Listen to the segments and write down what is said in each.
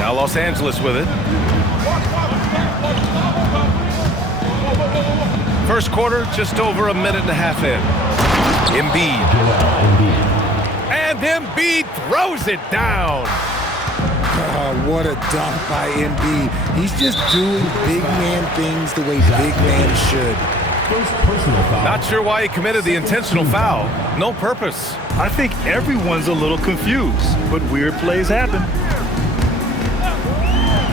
Now Los Angeles with it. First quarter, just over a minute and a half in. Embiid. And Embiid throws it down. Oh, what a dunk by Embiid. He's just doing big man things the way big man should. Not sure why he committed the intentional foul. No purpose. I think everyone's a little confused, but weird plays happen.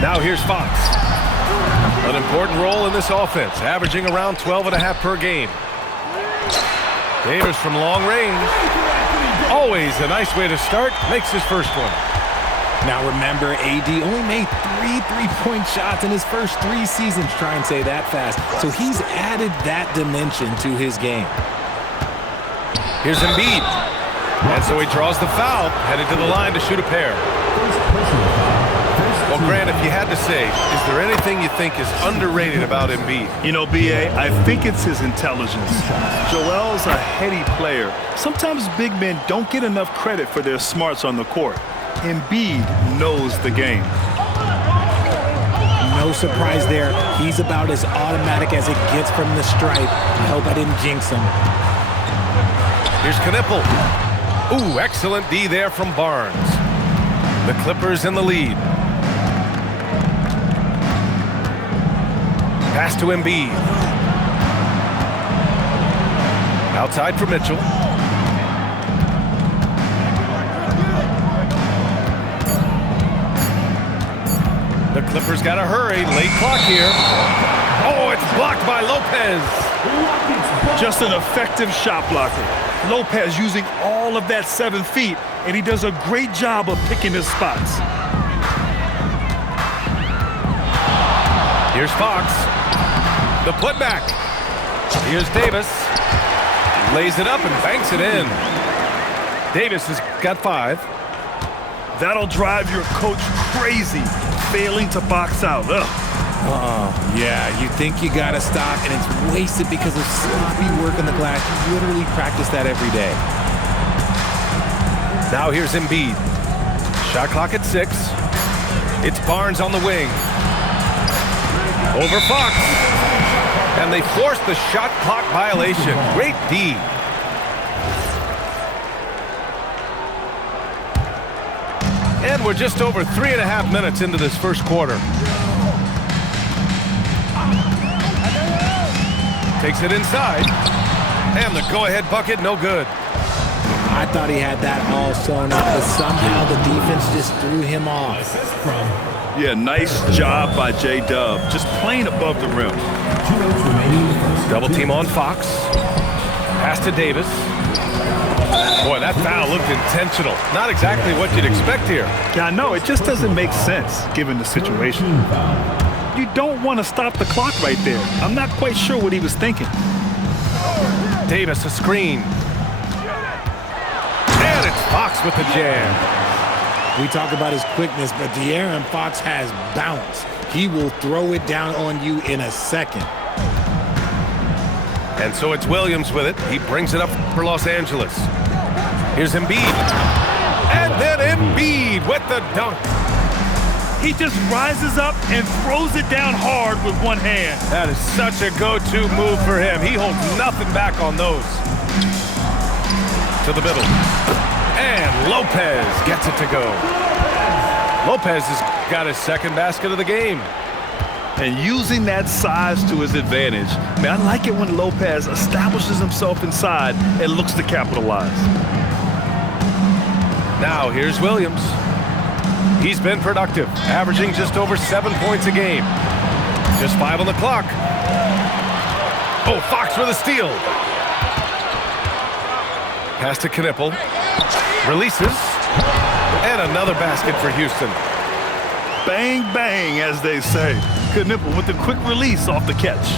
Now here's Fox. An important role in this offense, averaging around 12.5 per game. Davis from long range. Always a nice way to start. Makes his first one. Now remember, AD only made 3 three-point shots in his first 3 seasons. Try and say that fast. So he's added that dimension to his game. Here's Embiid. And so he draws the foul, headed to the line to shoot a pair. Well, Grant, if you had to say, is there anything you think is underrated about Embiid? You know, B.A., I think it's his intelligence. Joel's a heady player. Sometimes big men don't get enough credit for their smarts on the court. Embiid knows the game. No surprise there. He's about as automatic as it gets from the stripe. I hope I didn't jinx him. Here's Knipple. Ooh, excellent D there from Barnes. The Clippers in the lead. Pass to Embiid. Outside for Mitchell. The Clippers got to hurry. Late clock here. Oh, it's blocked by Lopez. Just an effective shot blocker. Lopez using all of that 7 feet, and he does a great job of picking his spots. Here's Fox. The putback. Here's Davis. Lays it up and banks it in. Davis has got 5. That'll drive your coach crazy, failing to box out. Ugh. Yeah, you think you gotta stop, and it's wasted because of sloppy work on the glass. You literally practice that every day. Now here's Embiid. Shot clock at 6. It's Barnes on the wing. Over Fox. And they force the shot clock violation. Great D. And we're just over 3.5 minutes into this first quarter. Takes it inside. And the go-ahead bucket, no good. I thought he had that all sewn up, but somehow the defense just threw him off. Yeah, nice job by J-Dub. Just playing above the rim. Double team on Fox. Pass to Davis. Boy, that foul looked intentional. Not exactly what you'd expect here. Yeah, I know. It just doesn't make sense, given the situation. You don't want to stop the clock right there. I'm not quite sure what he was thinking. Davis, a screen. And it's Fox with the jam. We talk about his quickness, but De'Aaron Fox has bounce. He will throw it down on you in a second. And so it's Williams with it. He brings it up for Los Angeles. Here's Embiid. And then Embiid with the dunk. He just rises up and throws it down hard with one hand. That is such a go-to move for him. He holds nothing back on those. To the middle. And Lopez gets it to go. Lopez has got his second basket of the game. And using that size to his advantage. Man, I like it when Lopez establishes himself inside and looks to capitalize. Now here's Williams. He's been productive, averaging just over 7 points a game. Just 5 on the clock. Oh, Fox with a steal. Pass to Knipple. Releases. And another basket for Houston. Bang, bang, as they say. Knipple with the quick release off the catch.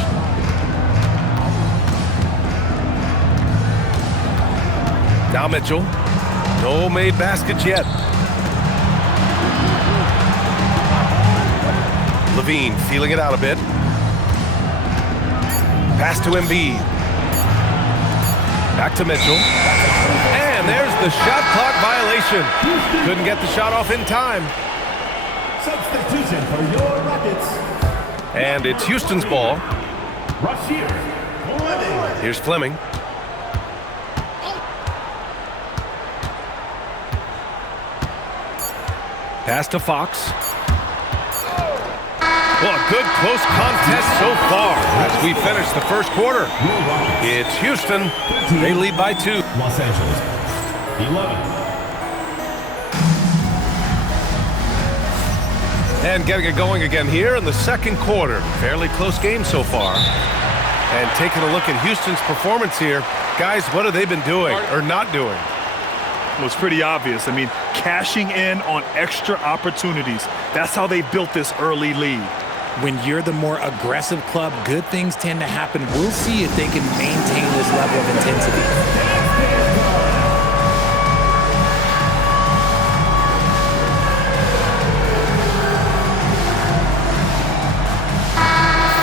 Now Mitchell. No made baskets yet. Levine feeling it out a bit. Pass to Embiid. Back to Mitchell. And there's the shot clock violation. Couldn't get the shot off in time. Substitution for your Rockets. And it's Houston's ball. Rasheed Fleming. Here's Fleming. Pass to Fox. Well, a good close contest so far as we finish the first quarter. It's Houston. They lead by 2. Los Angeles. 11. And getting it going again here in the second quarter. Fairly close game so far. And taking a look at Houston's performance here. Guys, what have they been doing or not doing? Well, it's pretty obvious. I mean, cashing in on extra opportunities. That's how they built this early lead. When you're the more aggressive club, good things tend to happen. We'll see if they can maintain this level of intensity.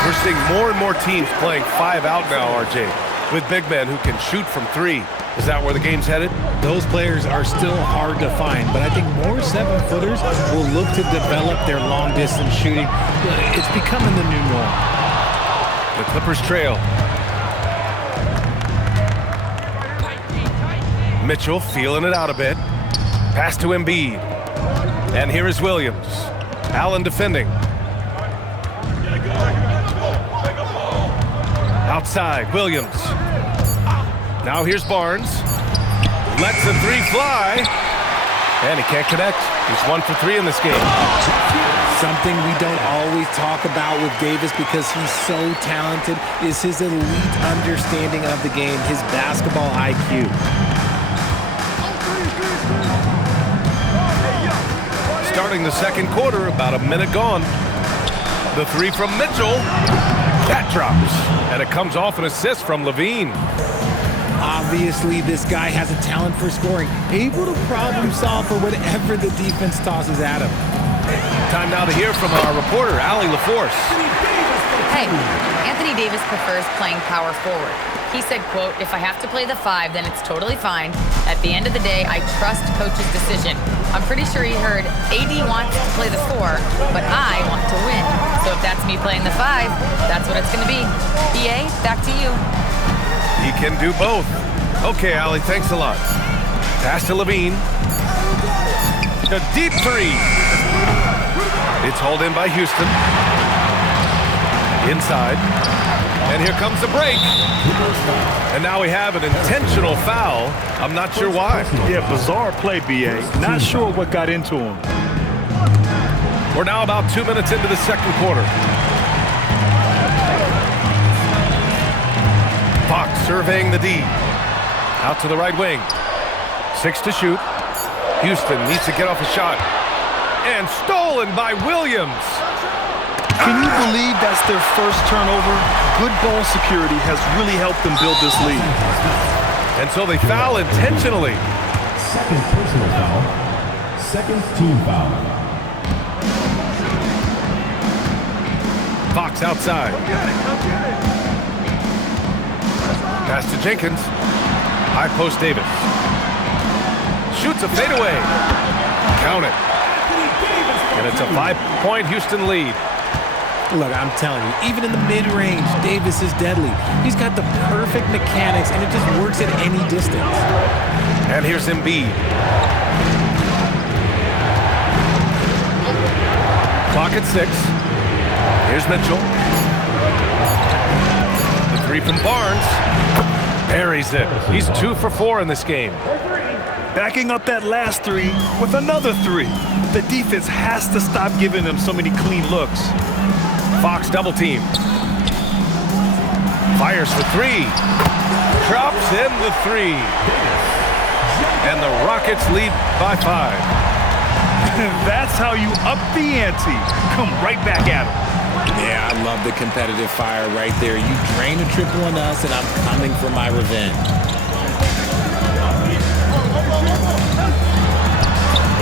We're seeing more and more teams playing 5 out now, RJ, with big men who can shoot from 3. Is that where the game's headed? Those players are still hard to find, but I think more 7-footers will look to develop their long-distance shooting. It's becoming the new norm. The Clippers trail. Mitchell feeling it out a bit. Pass to Embiid. And here is Williams. Allen defending. Outside, Williams. Now here's Barnes. Lets the 3 fly. And he can't connect. He's 1 for 3 in this game. Something we don't always talk about with Davis because he's so talented is his elite understanding of the game, his basketball IQ. Starting the second quarter, about a minute gone. The 3 from Mitchell. That drops. And it comes off an assist from Levine. Obviously, this guy has a talent for scoring, able to problem solve for whatever the defense tosses at him. Time now to hear from our reporter, Allie LaForce. Hey, Anthony Davis prefers playing power forward. He said, quote, "If I have to play the 5, then it's totally fine. At the end of the day, I trust coach's decision." I'm pretty sure he heard AD wants to play the 4, but I want to win. So if that's me playing the 5, that's what it's going to be. PA, back to you. He can do both. Okay, Allie, thanks a lot. Pass to Levine. A deep 3. It's hauled in by Houston. Inside. And here comes the break. And now we have an intentional foul. I'm not sure why. Yeah, bizarre play, BA. Not sure what got into him. We're now about 2 minutes into the second quarter. Fox surveying the D. Out to the right wing. 6 to shoot. Houston needs to get off a shot. And stolen by Williams. Can you believe that's their first turnover? Good ball security has really helped them build this lead. And so they foul intentionally. Second personal foul. Second team foul. Fox outside. Pass to Jenkins. High post Davis. Shoots a fadeaway. Count it. And it's a 5-point Houston lead. Look, I'm telling you, even in the mid-range, Davis is deadly. He's got the perfect mechanics, and it just works at any distance. And here's Embiid. Clock at 6. Here's Mitchell. The 3 from Barnes. Buries it. He's 2 for 4 in this game. Backing up that last 3 with another 3. The defense has to stop giving them so many clean looks. Fox double team. Fires for 3. Drops in the 3. And the Rockets lead by 5. That's how you up the ante. Come right back at them. Yeah, I love the competitive fire right there. You drain a triple on us, and I'm coming for my revenge.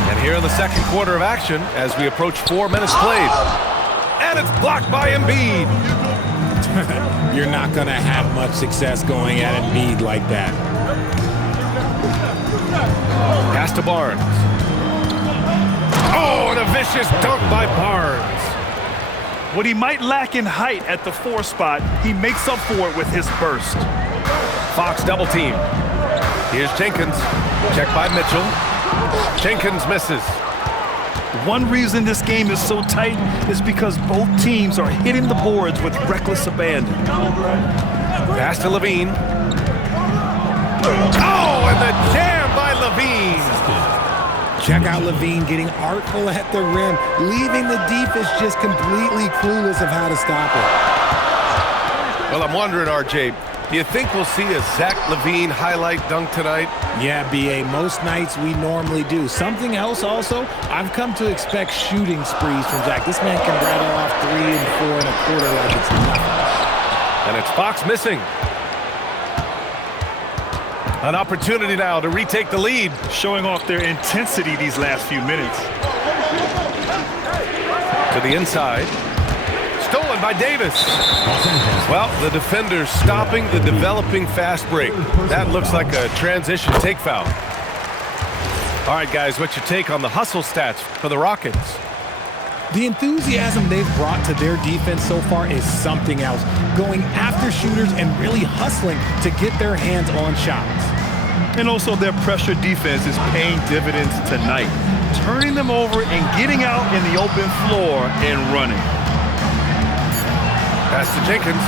And here in the second quarter of action, as we approach 4 minutes played. And it's blocked by Embiid. You're not going to have much success going at Embiid like that. Pass to Barnes. Oh, and a vicious dunk by Barnes. What he might lack in height at the 4 spot, he makes up for it with his burst. Fox double team. Here's Jenkins. Check by Mitchell. Jenkins misses. One reason this game is so tight is because both teams are hitting the boards with reckless abandon. Pass to Levine. Oh, and the jam by Levine. Check out Levine getting artful at the rim, leaving the defense just completely clueless of how to stop it. Well, I'm wondering, RJ, do you think we'll see a Zach Levine highlight dunk tonight? Yeah, B.A., most nights we normally do. Something else also, I've come to expect shooting sprees from Zach. This man can rattle off 3 and 4 and a quarter like it's nothing. And it's Fox missing. An opportunity now to retake the lead. Showing off their intensity these last few minutes. To the inside. Stolen by Davis. Well, the defender's stopping the developing fast break. That looks like a transition take foul. All right, guys, what's your take on the hustle stats for the Rockets? The enthusiasm they've brought to their defense so far is something else. Going after shooters and really hustling to get their hands on shots. And also their pressure defense is paying dividends tonight. Turning them over and getting out in the open floor and running. Pass to Jenkins.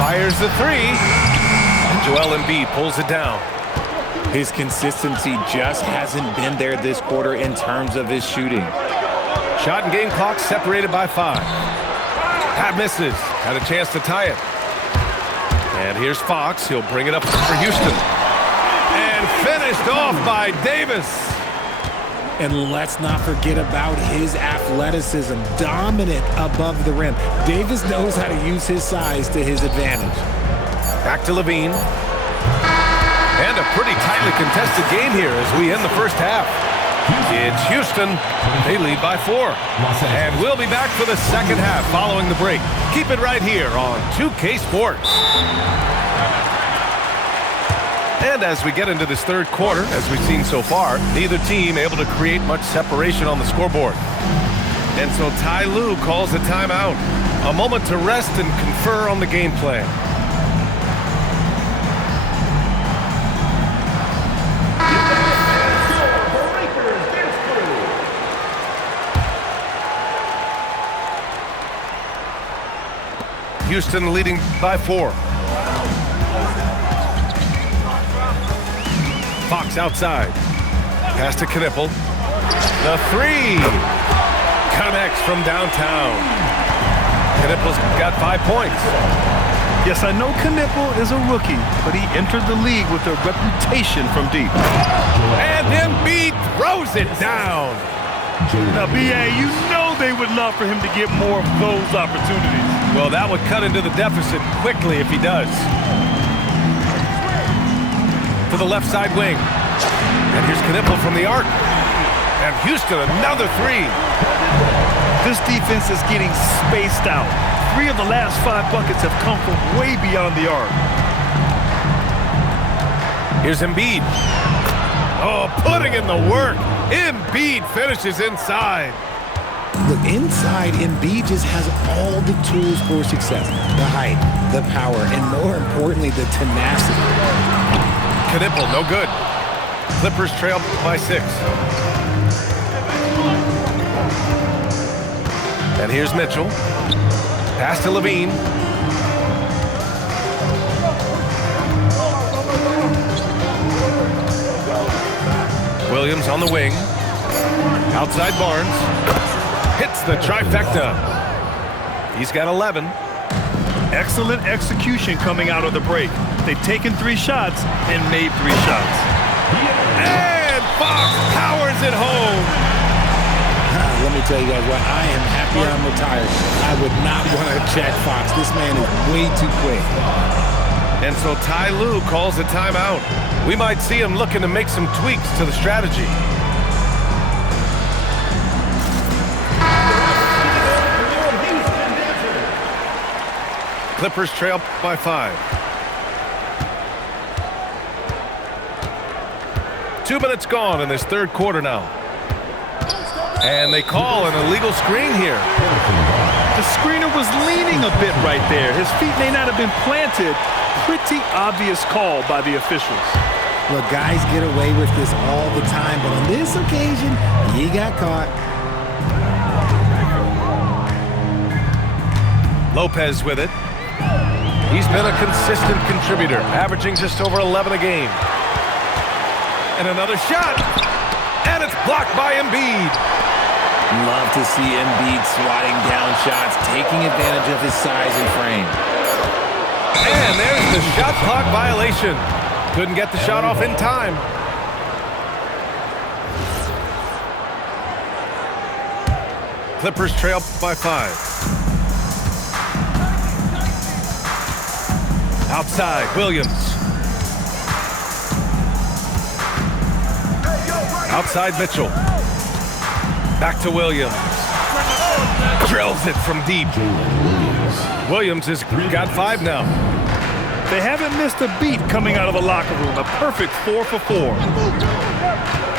Fires the 3. And Joel Embiid pulls it down. His consistency just hasn't been there this quarter in terms of his shooting. Shot and game clock separated by 5. Pat misses. Had a chance to tie it. And here's Fox. He'll bring it up for Houston. And finished off by Davis. And let's not forget about his athleticism. Dominant above the rim. Davis knows how to use his size to his advantage. Back to Levine. And a pretty tightly contested game here as we end the first half. It's Houston. They lead by 4. And we'll be back for the second half following the break. Keep it right here on 2K Sports. And as we get into this third quarter, as we've seen so far, neither team able to create much separation on the scoreboard. And so Ty Lue calls a timeout. A moment to rest and confer on the game plan. Houston leading by 4. Fox outside. Pass to Knipple. The 3 connects from downtown. Knipple's got 5 points. Yes, I know Knipple is a rookie, but he entered the league with a reputation from deep. And Embiid throws it down. Now, B.A., you know they would love for him to get more of those opportunities. Well, that would cut into the deficit quickly if he does. To the left side wing. And here's Knipple from the arc. And Houston, another 3. This defense is getting spaced out. 3 of the last 5 buckets have come from way beyond the arc. Here's Embiid. Oh, putting in the work. Embiid finishes inside. Look, inside, Embiid just has all the tools for success. The height, the power, and more importantly, the tenacity. Knipple, no good. Clippers trail by 6. And here's Mitchell. Pass to Levine. Williams on the wing. Outside Barnes. Hits the trifecta. He's got 11. Excellent execution coming out of the break. They've taken 3 shots and made 3 shots. And Fox powers it home. Let me tell you guys what, I am happy I'm retired. I would not want to check Fox. This man is way too quick. And so Ty Lue calls a timeout. We might see him looking to make some tweaks to the strategy. Clippers trail by 5. 2 minutes gone in this third quarter now. And they call an illegal screen here. The screener was leaning a bit right there. His feet may not have been planted. Pretty obvious call by the officials. Look, guys get away with this all the time, but on this occasion, he got caught. Lopez with it. He's been a consistent contributor, averaging just over 11 a game. And another shot. And it's blocked by Embiid. Love to see Embiid swatting down shots, taking advantage of his size and frame. And there's the shot clock violation. Couldn't get the shot off in time. Clippers trail by 5. Outside, Williams. Outside, Mitchell. Back to Williams. Drills it from deep. Williams has got 5 now. They haven't missed a beat coming out of the locker room. A perfect 4 for 4.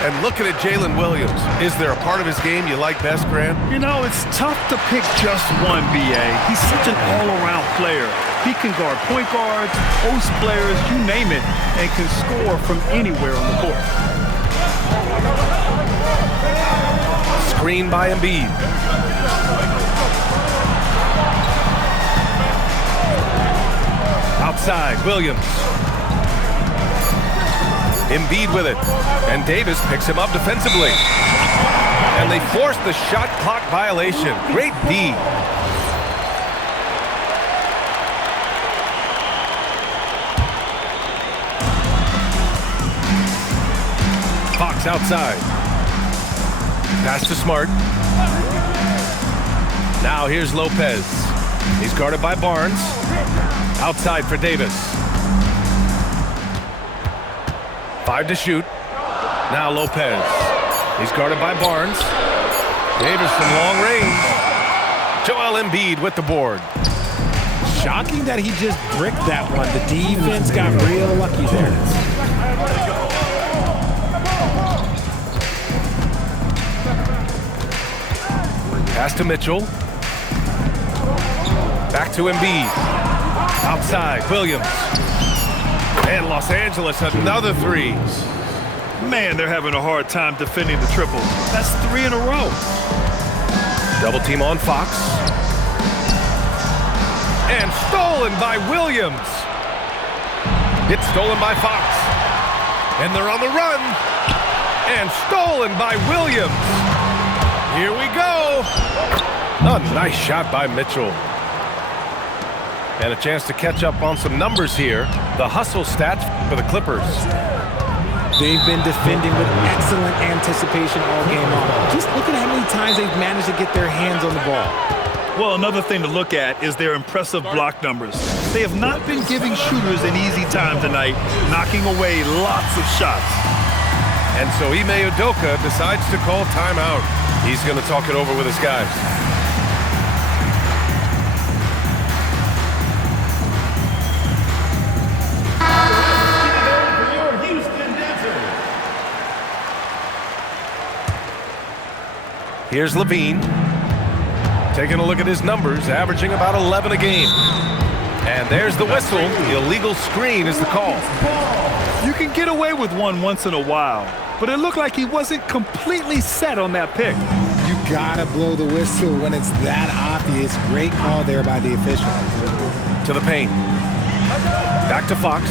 And looking at Jalen Williams, is there a part of his game you like best, Grant? You know, it's tough to pick just one, B.A. He's such an all-around player. He can guard point guards, post players, you name it, and can score from anywhere on the court. Screen by Embiid. Outside, Williams. Embiid with it. And Davis picks him up defensively. And they force the shot clock violation. Great D. Fox outside. Pass to Smart. Now here's Lopez. He's guarded by Barnes. Outside for Davis. 5 to shoot. Now Lopez. He's guarded by Barnes. Davis from long range. Joel Embiid with the board. Shocking that he just bricked that one. The defense got real lucky there. Pass to Mitchell. Back to Embiid. Outside, Williams. And Los Angeles, another 3. Man, they're having a hard time defending the triple. That's 3 in a row. Double team on Fox. And stolen by Williams. It's stolen by Fox. And they're on the run. And stolen by Williams. Here we go. A nice shot by Mitchell. And a chance to catch up on some numbers here. The hustle stats for the Clippers. They've been defending with excellent anticipation all game long. Just look at how many times they've managed to get their hands on the ball. Well, another thing to look at is their impressive block numbers. They have not been giving shooters an easy time tonight, knocking away lots of shots. And so Ime Udoka decides to call timeout. He's going to talk it over with his guys. Here's Levine. Taking a look at his numbers, averaging about 11 a game. And there's the whistle. The illegal screen is the call. You can get away with one once in a while, but it looked like he wasn't completely set on that pick. You gotta blow the whistle when it's that obvious. Great call there by the official. To the paint. Back to Fox.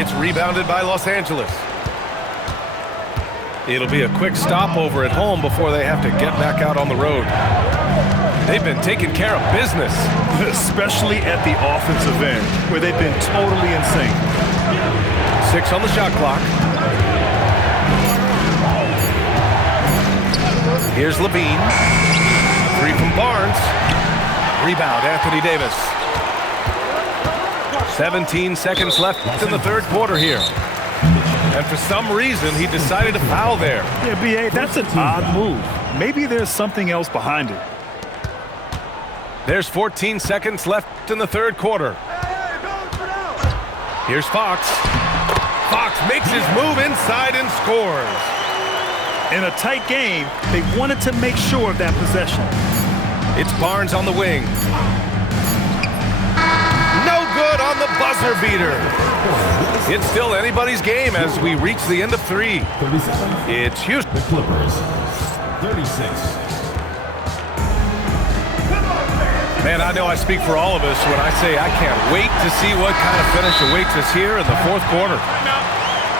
It's rebounded by Los Angeles. It'll be a quick stopover at home before they have to get back out on the road. They've been taking care of business. Especially at the offensive end, where they've been totally in sync. 6 on the shot clock. Here's Levine. 3 from Barnes. Rebound, Anthony Davis. 17 seconds left in the third quarter here. And for some reason, he decided to foul there. Yeah, B.A., that's an odd move. Maybe there's something else behind it. There's 14 seconds left in the third quarter. Here's Fox. makes his move inside and scores. In a tight game, they wanted to make sure of that possession. It's Barnes on the wing. No good on the buzzer beater. It's still anybody's game as we reach the end of 3. 37. It's Houston. The Clippers. 36. Man, I know I speak for all of us when I say I can't wait to see what kind of finish awaits us here in the 4th quarter.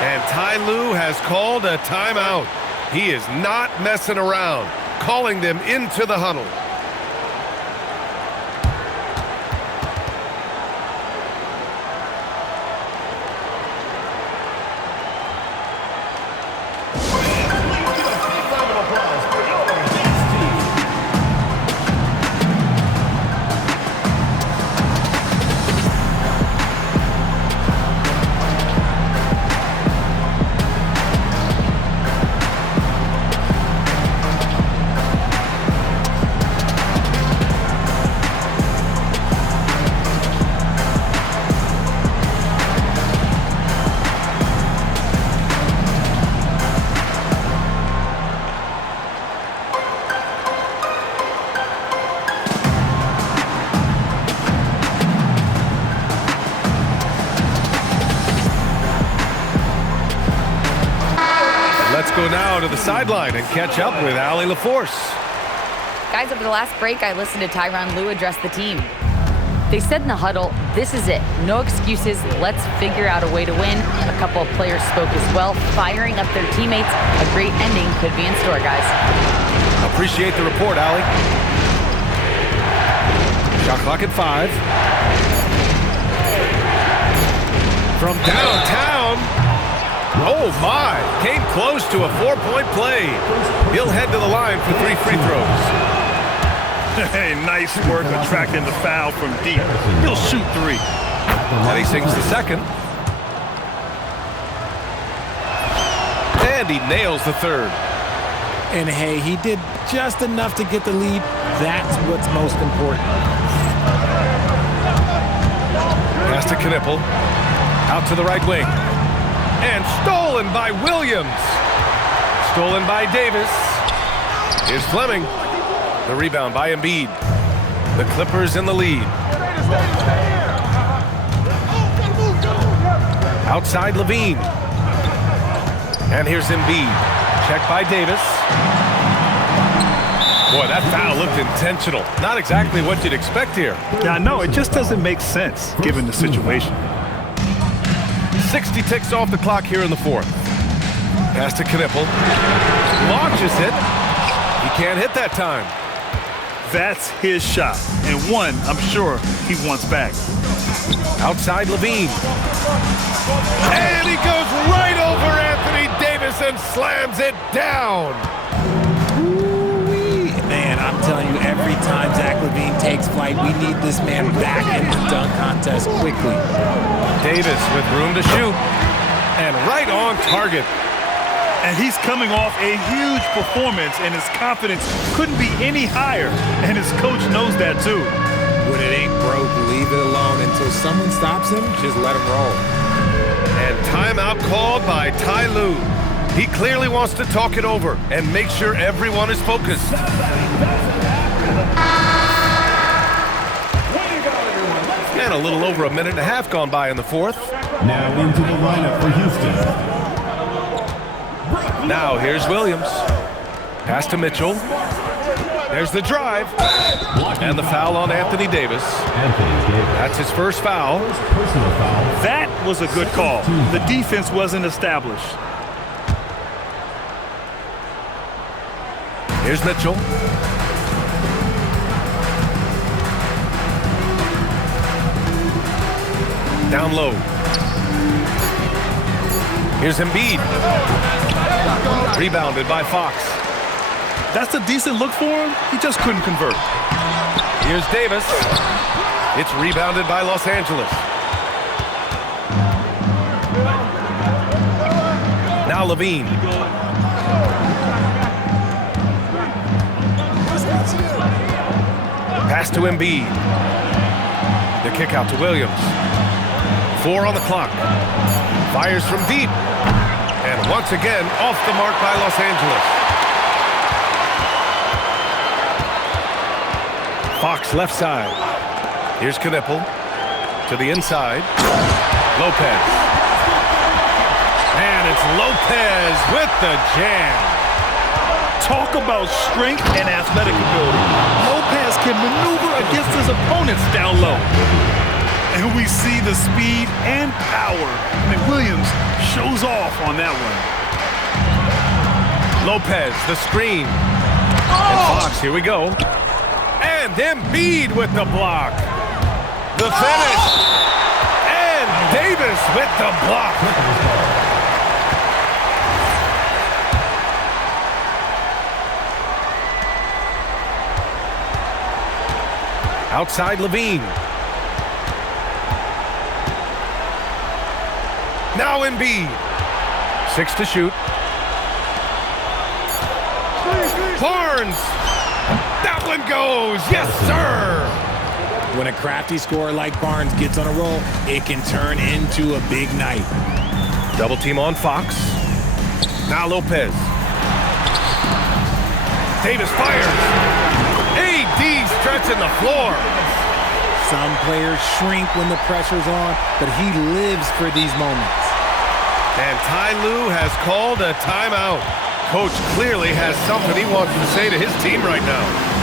And Ty Lue has called a timeout. He is not messing around, calling them into the huddle. Let's go now to the sideline and catch up with Allie LaForce. Guys, over the last break, I listened to Tyronn Lue address the team. They said in the huddle, this is it. No excuses. Let's figure out a way to win. A couple of players spoke as well, firing up their teammates. A great ending could be in store, guys. Appreciate the report, Allie. Shot clock at 5. From downtown. Oh, my. Came close to a 4-point play. He'll head to the line for 3 free throws. Hey, nice work attracting the foul from deep. He'll shoot 3. And he sinks the second. And he nails the third. And hey, he did just enough to get the lead. That's what's most important. Pass to Knipple. Out to the right wing. And stolen by Williams. Stolen by Davis. Here's Fleming. The rebound by Embiid. The Clippers in the lead. Outside Levine. And here's Embiid. Checked by Davis. Boy, that foul looked intentional. Not exactly what you'd expect here. Yeah, I know. It just doesn't make sense given the situation. 60 ticks off the clock here in the 4th. Pass to Knipple. Launches it. He can't hit that time. That's his shot, and one I'm sure he wants back. Outside Levine. And he goes right over Anthony Davis and slams it down. Ooh-wee. Man, I'm telling you, every time Zach LaVine takes flight, we need this man back in the dunk contest quickly. Davis with room to shoot. And right on target. And he's coming off a huge performance, and his confidence couldn't be any higher. And his coach knows that, too. When it ain't broke, leave it alone. Until someone stops him, just let him roll. And timeout called by Ty Lue. He clearly wants to talk it over and make sure everyone is focused. And a little over a minute and a half gone by in the 4th. Now into the lineup for Houston. Now here's Williams. Pass to Mitchell. There's the drive. And the foul on Anthony Davis. That's his first foul. Personal foul. That was a good call. The defense wasn't established. Here's Mitchell. Down low. Here's Embiid. Rebounded by Fox. That's a decent look for him. He just couldn't convert. Here's Davis. It's rebounded by Los Angeles. Now Levine. Pass to Embiid. The kick out to Williams. 4 on the clock. Fires from deep. And once again, off the mark by Los Angeles. Fox left side. Here's Knipple. To the inside. Lopez. And it's Lopez with the jam. Talk about strength and athletic ability. Lopez can maneuver against his opponents down low. And we see the speed and power. Williams shows off on that one. Lopez, the screen. And Fox, here we go. And Embiid with the block. The finish. And Davis with the block. Outside Levine. Now Embiid. 6 to shoot. Barnes. That one goes. Yes, sir. When a crafty scorer like Barnes gets on a roll, it can turn into a big night. Double team on Fox. Now Lopez. Davis fires. AD stretching the floor. Some players shrink when the pressure's on, but he lives for these moments. And Ty Lue has called a timeout. Coach clearly has something he wants to say to his team right now.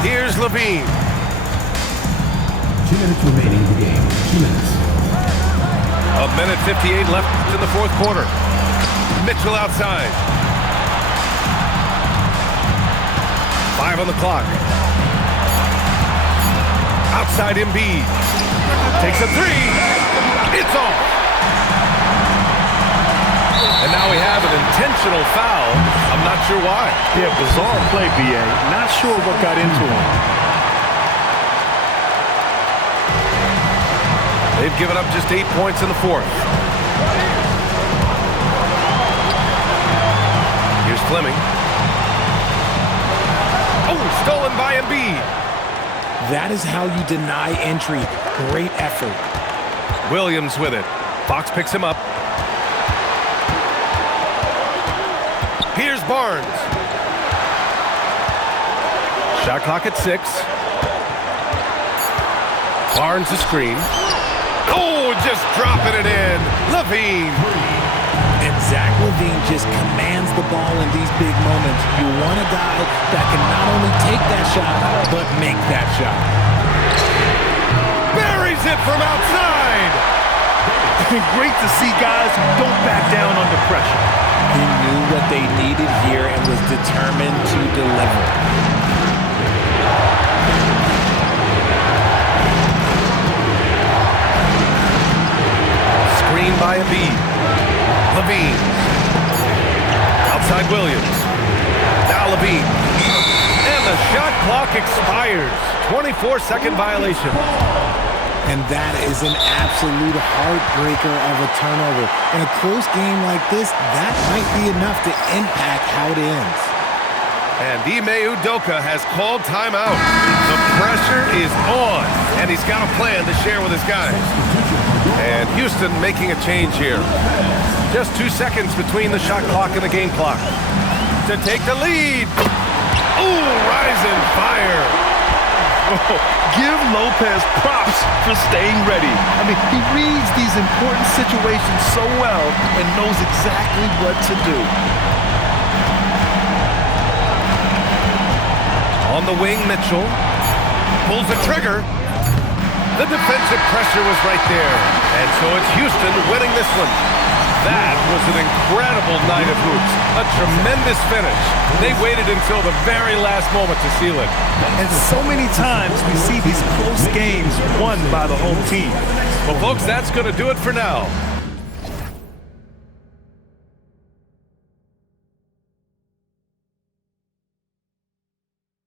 Here's Levine. 2 minutes remaining in the game. 2 minutes. A minute 58 left in the fourth quarter. Mitchell outside. 5 on the clock. Outside Embiid. Takes a 3. It's off. And now we have an intentional foul. I'm not sure why. Yeah, bizarre play, B.A. Not sure what got into him. They've given up just 8 points in the fourth. Here's Fleming. Oh, stolen by Embiid. That is how you deny entry. Great effort. Williams with it. Fox picks him up. Here's Barnes. Shot clock at 6. Barnes the screen. Oh, just dropping it in. Levine. And Zach Levine just commands the ball in these big moments. You want a guy that can not only take that shot, but make that shot. Buries it from outside. Great to see guys who don't back down under pressure. He knew what they needed here and was determined to deliver. Screen by Embiid. Levine. Outside Williams. Now Levine. And the shot clock expires. 24-second violation. And that is an absolute heartbreaker of a turnover. In a close game like this, that might be enough to impact how it ends. And Ime Udoka has called timeout. The pressure is on, and he's got a plan to share with his guys. And Houston making a change here. Just 2 seconds between the shot clock and the game clock. To take the lead. Ooh, rising fire. Give Lopez props for staying ready. I mean, he reads these important situations so well and knows exactly what to do. On the wing, Mitchell pulls the trigger. The defensive pressure was right there. And so it's Houston winning this one. That was an incredible night of hoops. A tremendous finish. They waited until the very last moment to seal it. And so many times we see these close games won by the home team. Well, folks, that's going to do it for now.